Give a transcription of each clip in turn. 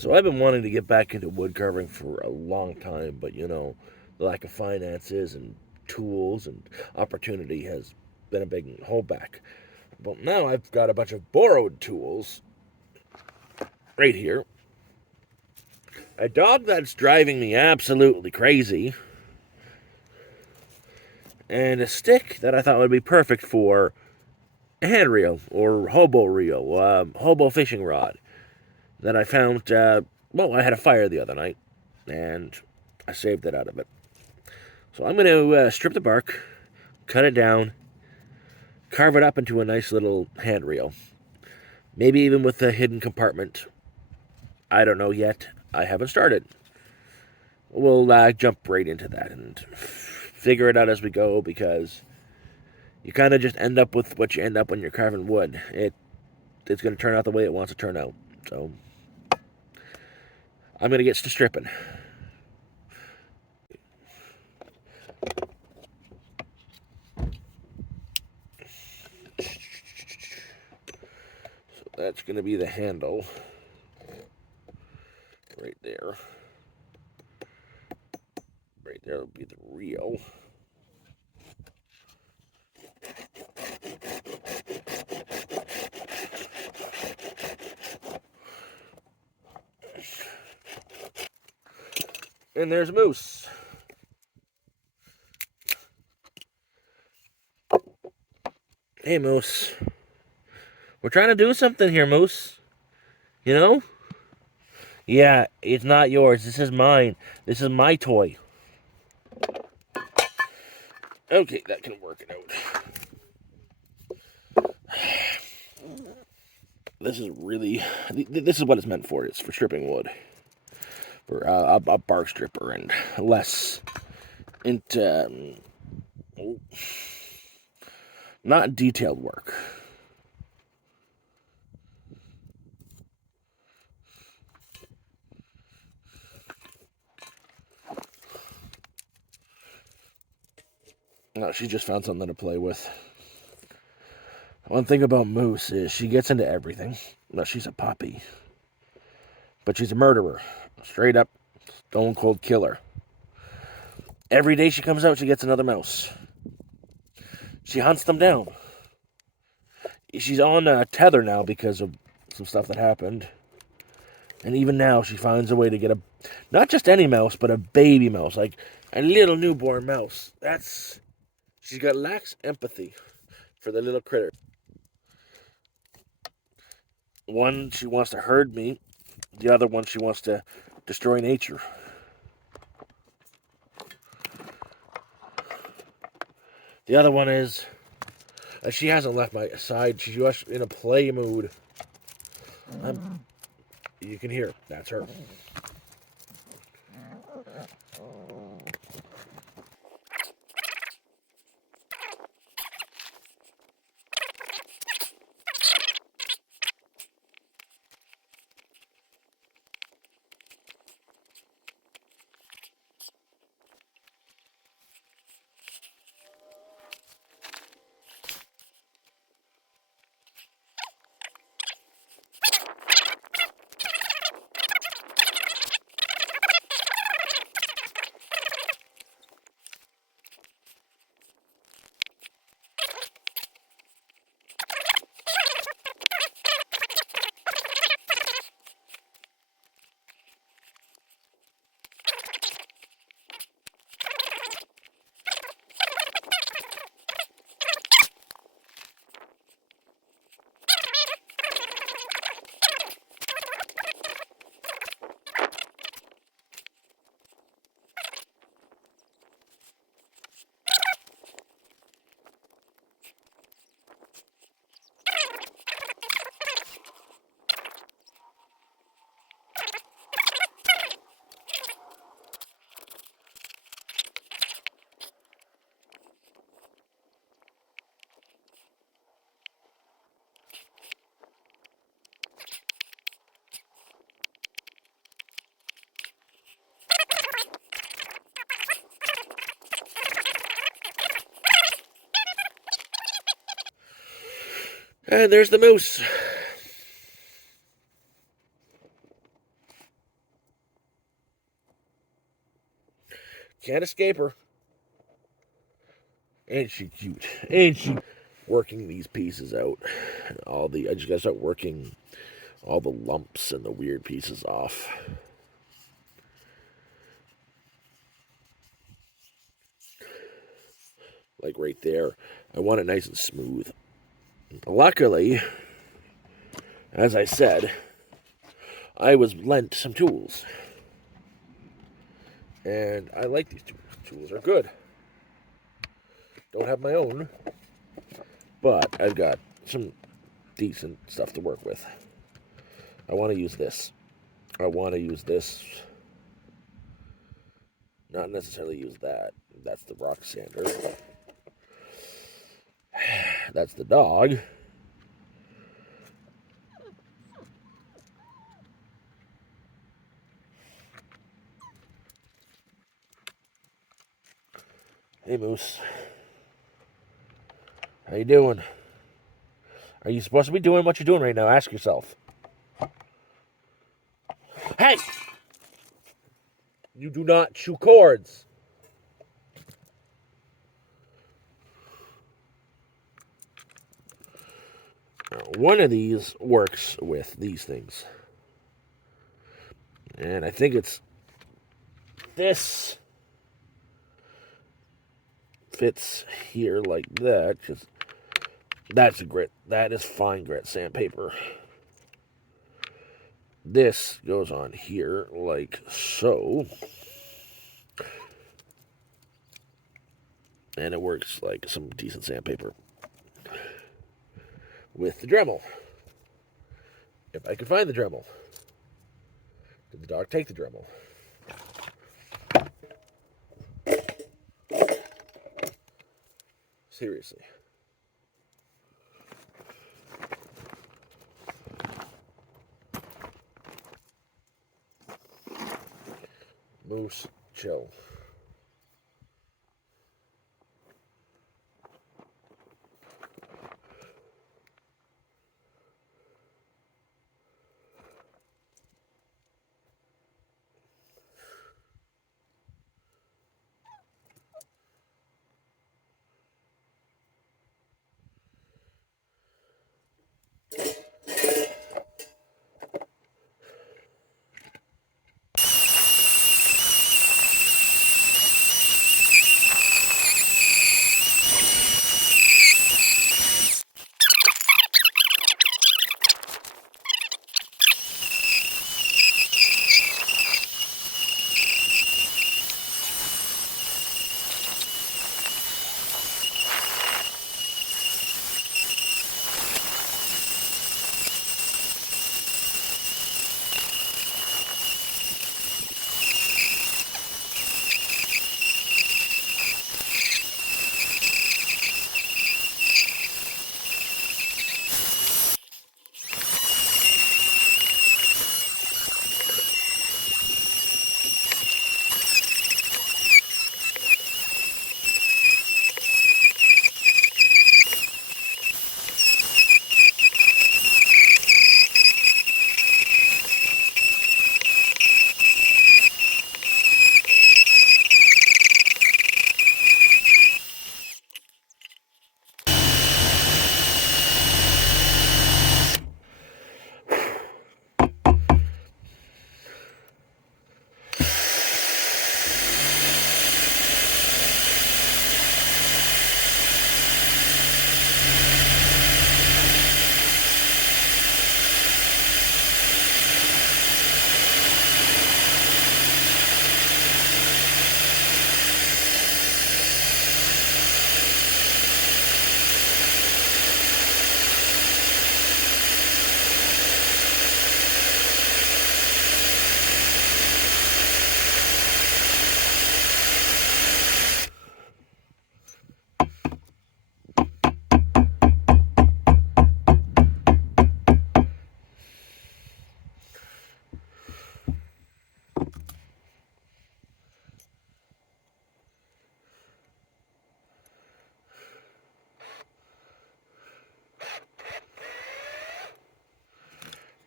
So I've been wanting to get back into wood carving for a long time, but the lack of finances and tools and opportunity has been a big holdback. But now I've got a bunch of borrowed tools right here. A dog that's driving me absolutely crazy, and a stick that I thought would be perfect for a hand reel or hobo reel, hobo fishing rod that I found. I had a fire the other night, and I saved it out of it. So I'm going to strip the bark, cut it down, carve it up into a nice little hand reel. Maybe even with a hidden compartment. I don't know yet. I haven't started. We'll jump right into that and figure it out as we go, because you kind of just end up with what you end up when you're carving wood. It's going to turn out the way it wants to turn out. So I'm going to get to stripping. So that's going to be the handle right there. Right there will be the reel. And there's Moose. Hey, Moose. We're trying to do something here, Moose. You know? Yeah, it's not yours. This is mine. This is my toy. Okay, that can work it out. This is what it's meant for. It's for stripping wood. For a bark stripper and less into not detailed work. No, she just found something to play with. One thing about Moose is she gets into everything. No, she's a puppy. But she's a murderer. Straight up, stone cold killer. Every day she comes out, she gets another mouse. She hunts them down. She's on a tether now because of some stuff that happened. And even now, she finds a way to get not just any mouse, but a baby mouse. Like a little newborn mouse. She's got lax empathy for the little critter. One, she wants to herd me. The other one, she wants to destroy nature. The other one is, she hasn't left my side. She's just in a play mood. You can hear, that's her. And there's the moose. Can't escape her. Ain't she cute? Ain't she? Working these pieces out. I just gotta start working all the lumps and the weird pieces off. Like right there. I want it nice and smooth. Luckily, as I said, I was lent some tools. And I like these tools. Tools are good. Don't have my own, but I've got some decent stuff to work with. I want to use this. I want to use this. Not necessarily use that. That's the rock sander. That's the dog. Hey, Moose. How you doing? Are you supposed to be doing what you're doing right now? Ask yourself. Hey! You do not chew cords. Now, one of these works with these things. And I think it's this fits here like that. Just that's a grit. That is fine grit sandpaper. This goes on here like so. And it works like some decent sandpaper with the Dremel. If I could find the Dremel. Did the dog take the Dremel? Seriously. Moose, chill.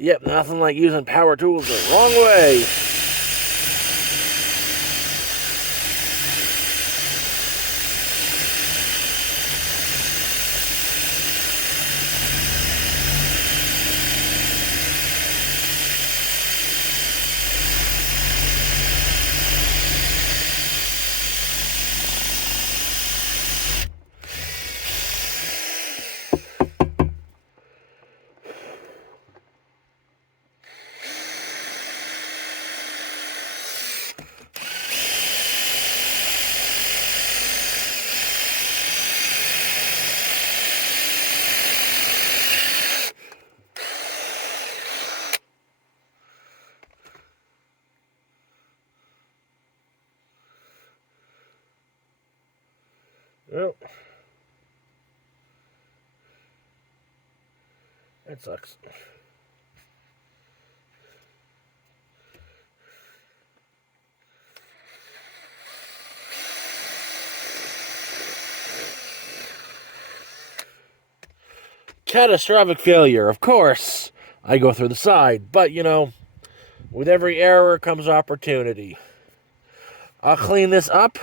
Yep, nothing like using power tools the wrong way. Well, that sucks. Catastrophic failure, of course. I go through the side, but with every error comes opportunity. I'll clean this up.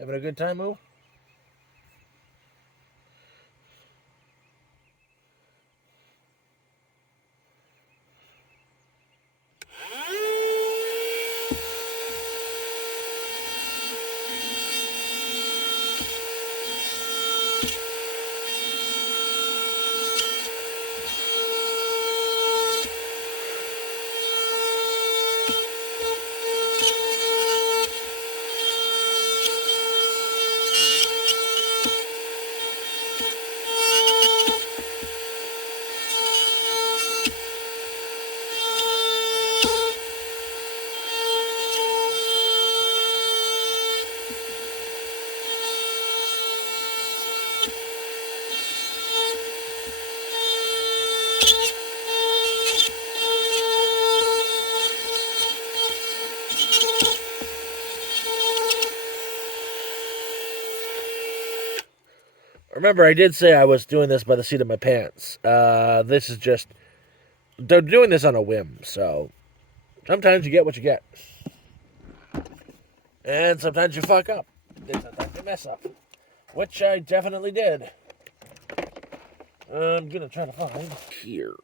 Having a good time, Moo? Remember, I did say I was doing this by the seat of my pants. This is just... They're doing this on a whim, so... Sometimes you get what you get. And sometimes you fuck up. And sometimes you mess up. Which I definitely did. I'm gonna try to find... Here.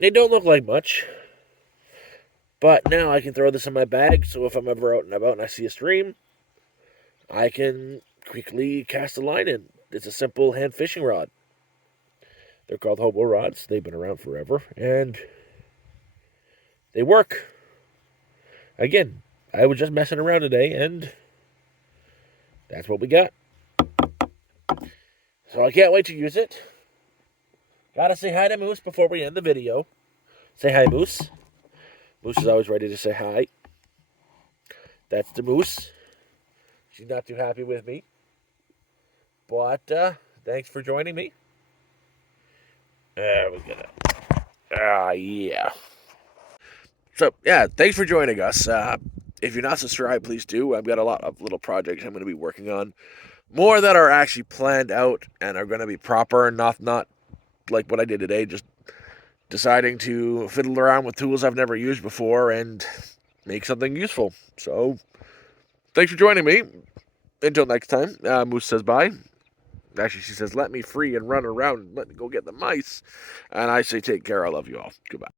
They don't look like much. But now I can throw this in my bag, so if I'm ever out and about and I see a stream, I can quickly cast a line in. It's a simple hand fishing rod. They're called Hobo rods. They've been around forever, and they work. Again, I was just messing around today, and that's what we got. So I can't wait to use it. Gotta say hi to Moose before we end the video. Say hi, Moose. Moose is always ready to say hi. That's the Moose. She's not too happy with me. But thanks for joining me. There we go. Yeah. So, yeah, thanks for joining us. If you're not subscribed, please do. I've got a lot of little projects I'm going to be working on. More that are actually planned out and are going to be proper and not like what I did today, just deciding to fiddle around with tools I've never used before and make something useful. So, thanks for joining me. Until next time, Moose says bye. Actually, she says, let me free and run around and let me go get the mice. And I say, take care. I love you all. Goodbye.